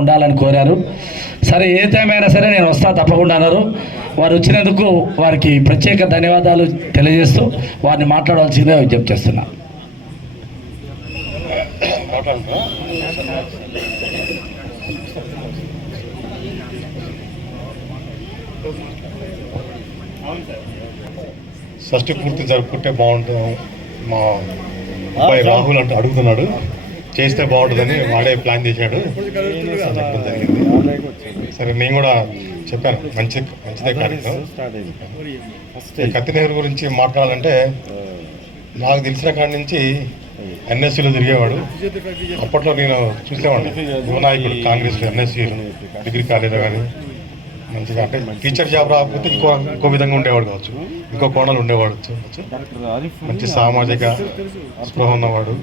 ఉండాలని కోరారు. సరే ఏ టైం అయినా సరే నేను వస్తా తప్పకుండా అన్నారు. వారు వచ్చినందుకు వారికి ప్రత్యేక ధన్యవాదాలు తెలియజేస్తూ వారిని మాట్లాడవలసిందే విజ్ఞప్తి చేస్తున్నా. షష్టి పూర్తి జరుపుకుంటే బాగుంటుంది. మా అబ్బాయి రాహుల్ అంటే అడుగుతున్నాడు. చేస్తే బాగుంటుందని వాడే ప్లాన్ చేశాడు. సరే నేను కూడా చెప్పాను మంచి మంచిదే కార్యక్రమం. కత్తి నెహ్రూ గురించి మాట్లాడాలంటే నాకు తెలిసిన కాడి నుంచి ఎన్ఎస్సీలో తిరిగేవాడు. అప్పట్లో నేను చూసేవాడిని. యువ నాయకుడు కాంగ్రెస్లో ఎన్ఎస్సీ డిగ్రీ కాలేజీలో కానీ మంచిగా అంటే టీచర్ జాబ్ రాకపోతే ఇంకో ఇంకో విధంగా ఉండేవాడు కావచ్చు. ఇంకో కోణాలు ఉండేవాడు కావచ్చు. మంచి సామాజిక స్పృహ ఉన్నవాడు.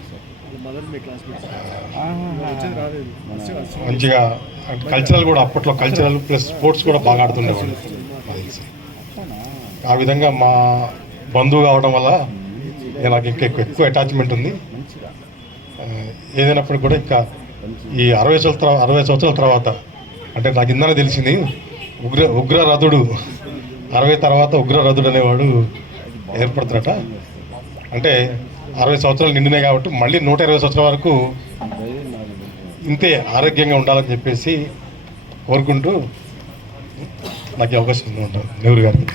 మంచిగా కల్చరల్ కూడా అప్పట్లో కల్చరల్ ప్లస్ స్పోర్ట్స్ కూడా బాగా తెలిసి ఆ విధంగా మా బంధువు కావడం వల్ల నాకు ఇంకా ఎక్కువ ఎక్కువ అటాచ్మెంట్ ఉంది. ఏదైనప్పటికీ కూడా ఇంకా ఈ అరవై సంవత్సరాల అరవై సంవత్సరాల తర్వాత అంటే నాకు ఇందనే తెలిసింది ఉగ్ర ఉగ్రరథుడు అరవై తర్వాత ఉగ్రరథుడు అనేవాడు ఏర్పడతారట అంటే అరవై సంవత్సరాలు నిండినాయి కాబట్టి మళ్ళీ నూట ఇరవై సంవత్సరాల వరకు ఇంతే ఆరోగ్యంగా ఉండాలని చెప్పేసి కోరుకుంటూ నాకు అవకాశం ఉంటాను నెహ్రూ గారికి